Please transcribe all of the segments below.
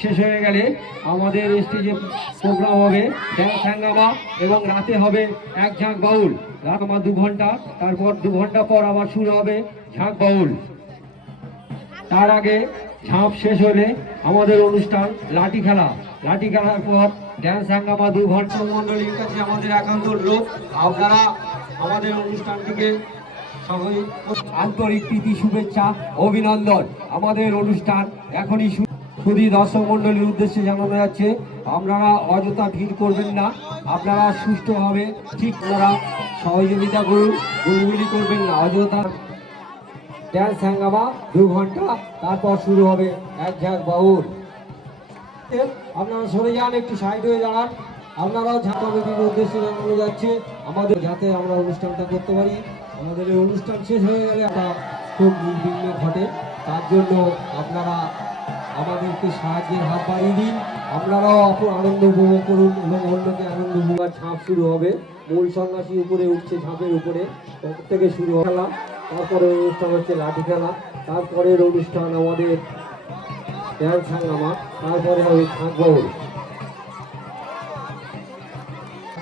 শেষ হয়ে গেলে আমাদের স্টেজে প্রোগ্রাম হবে। ড্যান্স হ্যাঙ্গামা এবং রাতে হবে এক ঝাঁক বাউল। রাত আমার দু ঘণ্টা, তারপর দু ঘণ্টা পর আবার শুরু হবে ঝাঁক বাউল। তার আগে ঝাঁপ শেষ হলে আমাদের অনুষ্ঠান লাঠি খেলা। লাঠি খেলার পর ড্যান্স হ্যাঙ্গামা দু ঘণ্টা। মন্ডলীর কাছে আমাদের একান্ত অনুরোধ। আপনারা আমাদের অনুষ্ঠানটিকে সবাই আন্তরিক প্রীতি, শুভেচ্ছা, অভিনন্দন। আমাদের অনুষ্ঠান এখনই শুধু দর্শক মন্ডলীর উদ্দেশ্যে জানানো যাচ্ছে, আপনারা অযথা ভিড় করবেন না, আপনারা সুষ্ঠুভাবে ঠিক আপনারা সহযোগিতা করুন গুলগুলি করবেন না, অযথা ড্যান্স হ্যাঙ্গামা দু ঘণ্টা, তারপর শুরু হবে এক ঝাঁক বাউল। আপনারা সরে যান, একটু সাইড হয়ে দাঁড়ান। আপনারাও ঝাঁক কমিটির উদ্দেশ্যে জানানো যাচ্ছে। আমাদের যাতে আমরা অনুষ্ঠানটা করতে পারি। আমাদের এই অনুষ্ঠান শেষ হয়ে গেলে একটা খুব নির্বিঘ্ন ঘটে। তার জন্য আপনারা আমাদেরকে সাহায্যের হাত বাড়িয়ে দিন। আপনারাও আপু আনন্দ উপভোগ করুন এবং অন্যকে আনন্দ উপভোগ ঝাঁপ শুরু হবে। মূল সন্ন্যাসী উপরে উঠছে ঝাঁপের উপরে। তখন থেকে শুরু খেলা। তারপরে অনুষ্ঠান হচ্ছে লাঠি খেলা। তারপরের অনুষ্ঠান আমাদের ড্যান্স হাঙ্গামা তারপরে হবে ঝাঁক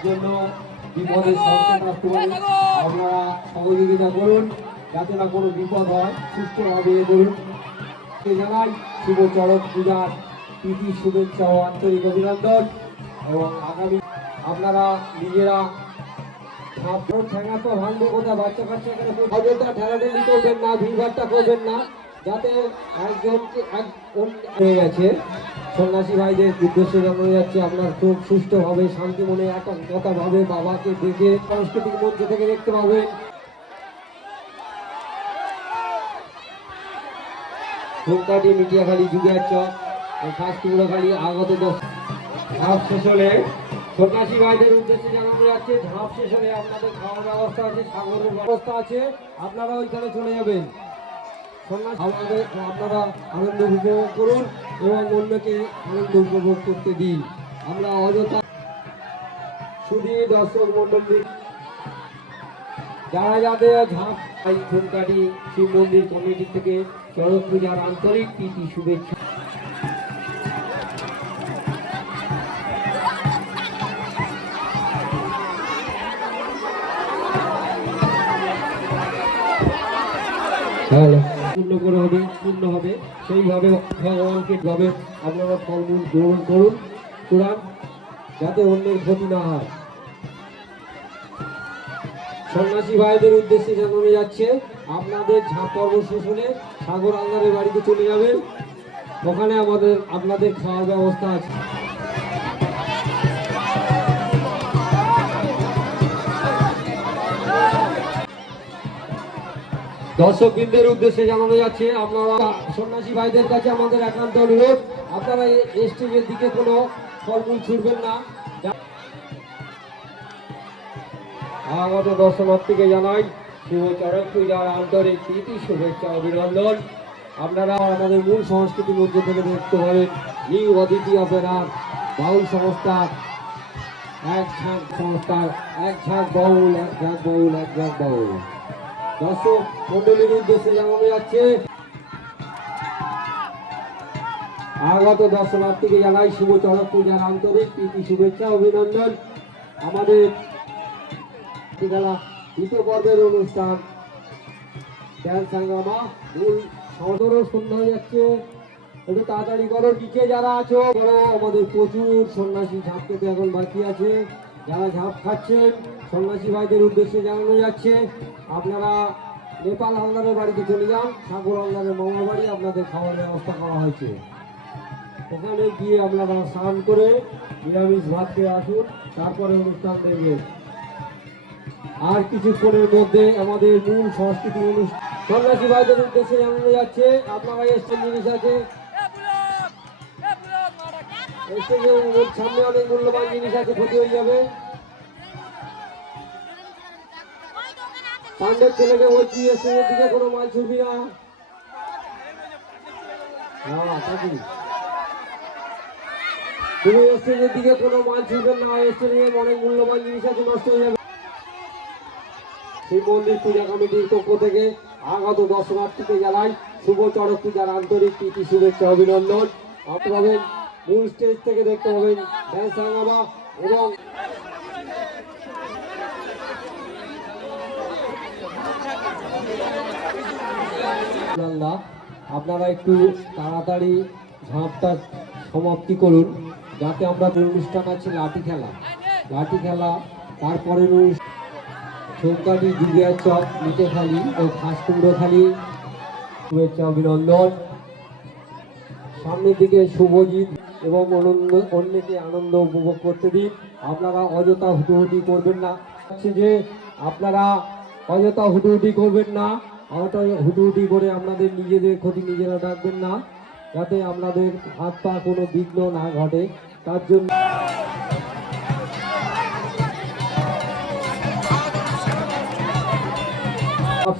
জন্য বিপদের সংকেত আসতে পারে আপনারা সহযোগিতা করুন, যাতে না কোনো বিপদ হয়, সুস্থভাবে করুন জানাই, শুভ চড়ক পূজার প্রীতি, শুভেচ্ছা ও আন্তরিক অভিনন্দন। এবং আগামী আপনারা নিজেরা ঠেঙা তো ভাঙবে কোথায়? বাচ্চা কাচ্চা এখানে অযথা ঠেলাঠেলি করবেন না ভিড়ভাট্টা করবেন না। যাতে একজনকে এক হয়ে গেছে। সন্ন্যাসী ভাইদের উদ্দেশ্যে জানানো যাচ্ছে, আপনার খুব সুষ্ঠুভাবে শান্তি মনে একাত্মতাভাবে বাবাকে দেখে সাংস্কৃতিক মঞ্চ থেকে দেখতে পাবেন। ধূপকাঠি মিটিয়াখালী, যুগের চক শাস্তিগুলোখালী আগত দশ। ঝাঁপ শেষ হলে সন্ন্যাসী ভাইদের উদ্দেশ্যে জানানো যাচ্ছে ঝাঁপ শেষ হলে আপনাদের খাওয়ার ব্যবস্থা আছে, সাগরের ব্যবস্থা আছে, আপনারা ওইখানে চলে যাবেন। আমাদের, আপনারা আনন্দ উপভোগ করুন এবং অন্যকে আনন্দ উপভোগ করতে দিন। আমরা অযথা শুধু দর্শক মন্ডলী যারা যাদের ঝাঁপ এই ধূপকাঠি শিব মন্দির কমিটি থেকে চড়ক পূজার আন্তরিক প্রীতি, শুভেচ্ছা। হ্যালো পূর্ণ করে হবে, পূর্ণ হবে। সেইভাবে ভগবানকে ভাবে আপনারা ফলমূল গ্রহণ করুন কোরআন যাতে অন্যের ক্ষতি না হয়। সন্ন্যাসী ভাইদের উদ্দেশ্যে জানানো যাচ্ছে, আপনাদের ঝাঁপ পর্ব শেষ হলে সাগর আল্লাহের বাড়িতে চলে যাবেন। ওখানে আমাদের, আপনাদের খাওয়ার ব্যবস্থা আছে। দর্শক বৃন্দের উদ্দেশ্যে জানানো যাচ্ছে, আপনারা সন্ন্যাসী ভাইদের কাছে আমাদের একান্ত অনুরোধ, আপনারা স্টেজের দিকে কোনো ফলমূল ছুটবেন না। আগত দর্শনার্থীকে জানাই, শুভ চরক পূজার আন্তরিক প্রীতি, শুভেচ্ছা, অভিনন্দন। আপনারা আমাদের মূল সংস্কৃতির মধ্যে থেকে দেখতে পারেন নিউ অতিথি অপেরার বাউল সংস্থার এক ঝাঁক সংস্থার, এক ঝাঁক বাউল, এক ঝাঁক বাউল, এক ঝাঁক বাউল। দর্শক মন্ডলীর উদ্দেশ্যে জানানো যাচ্ছে, আগত দর্শনার্থীকে জানাই শুভ পূজার আন্তরিক প্রীতি, শুভেচ্ছা, অভিনন্দন। আমাদের দ্বিতীয় পর্বের অনুষ্ঠান, ড্যান্স হাঙ্গামা, মূল সদরও সন্ধ্যা হয়ে যাচ্ছে। একটু তাড়াতাড়ি করো নিচে যারা আছো করো আমাদের প্রচুর সন্ন্যাসী ঝাঁপ এখন বাকি আছে। যারা ঝাঁপ খাচ্ছেন সন্ন্যাসী ভাইদের উদ্দেশ্যে জানানো যাচ্ছে, আপনারা নেপাল হালদারের বাড়িতে চলে যান, সাগর হালদারের মামার বাড়ি, আপনাদের খাওয়ার ব্যবস্থা করা হয়েছে। ওখানে গিয়ে আপনারা স্নান করে নিরামিষ ভাত খেয়ে আসুন, তারপরে অনুষ্ঠান দেখবেন। আর কিছুক্ষণের মধ্যে আমাদের মূল সংস্কৃতি অনুষ্ঠান সন্ন্যাসী ভাইদের উদ্দেশ্যে জানানো যাচ্ছে, আপনারা এসছেন জিনিস আছে স্টেজের সামনে অনেক মূল্যবান জিনিস আছে, ক্ষতি হয়ে যাবে। পান্ডের ছেলেকে বলছি স্টেজের দিকে কোনো মাল ছুটবি না। হ্যাঁ তুমি স্টেজের দিকে কোনো মাল ছুটবেন না স্টেজের অনেক মূল্যবান জিনিস আছে, নষ্ট হয়ে যাবে। সেই মন্দির পূজা কমিটির পক্ষ থেকে আগত দর্শনার্থীকে জানাই শুভ চড়ক পূজার আন্তরিক প্রীতি, শুভেচ্ছা, অভিনন্দন। পাবেন মূল স্টেজ থেকে দেখতে পাবেন ড্যান্স হাঙ্গামা এবং আপনারা একটু তাড়াতাড়ি ঝাঁপটা সমাপ্তি করুন, যাতে আমরা অনুষ্ঠান আছে লাঠি খেলা লাঠি খেলা তারপরের অনুষ্ঠান যুগিয়ার চক নিচে খালি ও খাসকুমড়ো খালি শুভেচ্ছা, অভিনন্দন। সামনের দিকে শুভজিৎ। এবং আনন্দ অন্যকে আনন্দ উপভোগ করতে দিন। আপনারা অযথা হুটোহুটি করবেন না। হচ্ছে যে আপনারা অযথা হুটুহুটি করবেন না। অযথা হুটুহুটি করে আপনাদের নিজেদের ক্ষতি নিজেরা ডাকবেন না। যাতে আপনাদের হাত পা কোনো বিঘ্ন না ঘটে। তার জন্য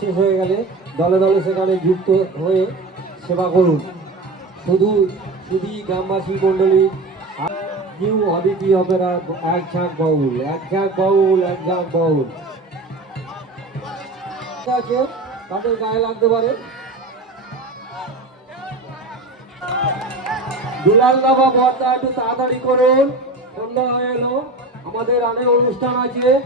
শেষ হয়ে গেলে দলে দলে সেখানে যুক্ত হয়ে সেবা করুন। শুধু শুধু গ্রামবাসী মণ্ডলী নিউ অদিতি অপেরা, এক ঝাঁক বাউল, এক ঝাঁক বাউল, এক ঝাঁক বাউল। আছে, তাদের গায়ে লাগতে পারে। দুলাল বাবা বর্দা একটু তাড়াতাড়ি করুন। সন্ধ্যা হয়ে এলো। আমাদের অনেক অনুষ্ঠান আছে।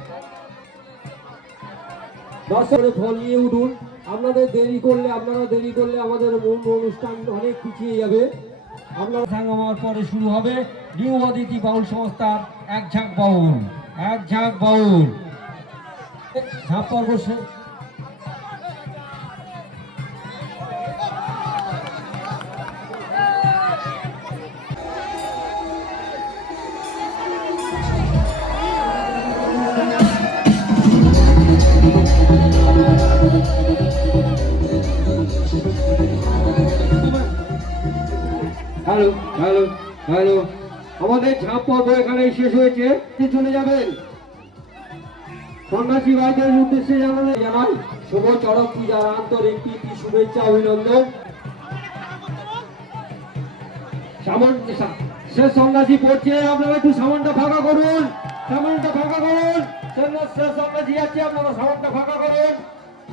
দর্শকের ফল নিয়ে উঠুন। আপনাদের দেরি করলে, আপনারা দেরি করলে আমাদের মূল অনুষ্ঠান অনেক পিছিয়ে যাবে। আপনারা সাঙ্গামার পরে শুরু হবে নিউ অদিতি বাউল সংস্থার এক ঝাঁক বাউল, এক ঝাঁক বাউল। ঝাঁপ পর্ব হ্যালো আমাদের ঝাঁপ পর্ব এখানে শেষ হয়েছে। চলে যাবেন। সন্ন্যাসী ভাইদের উদ্দেশ্যে জানানো জানাই, শুভ চড়ক পূজার আন্তরিক প্রীতি, শুভেচ্ছা, অভিনন্দন। সা- সন্ন্যাসী পড়ছে। আপনারা একটু সামনটা ফাঁকা করুন। সামনটা ফাঁকা করুন। শেষ সন্ন্যাসী যাচ্ছে আপনারা সামনটা ফাঁকা করুন।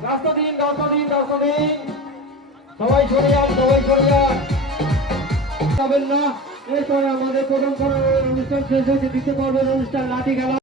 রাস্তা দিন রাস্তা দিন রাস্তা দিন। সবাই চলে যান, সবাই চলে যান। যাবেন না। এরপরে আমাদের প্রথম অনুষ্ঠান শেষ হয়েছে দিতে পারবেন অনুষ্ঠান লাঠি খেলা।